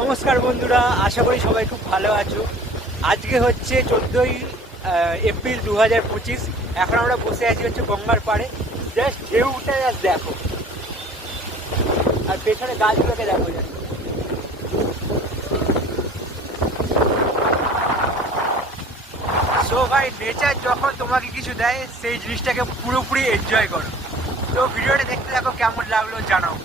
নমস্কার বন্ধুরা, আশা করি সবাই খুব ভালো আছো। আজকে হচ্ছে 14ই এপ্রিল 2025। এখন আমরা বসে আছি হচ্ছে গঙ্গার পাড়ে। জাস্ট ঢেউটা জাস্ট দেখো, আর পেছনে গাছগুলোকে দেখো। জাস্ট সো ভাই, নেচার যখন তোমাকে কিছু দেয় সেই জিনিসটাকে পুরোপুরি এনজয় করো। তো ভিডিওটা দেখতে দেখো, কেমন লাগলো জানাও।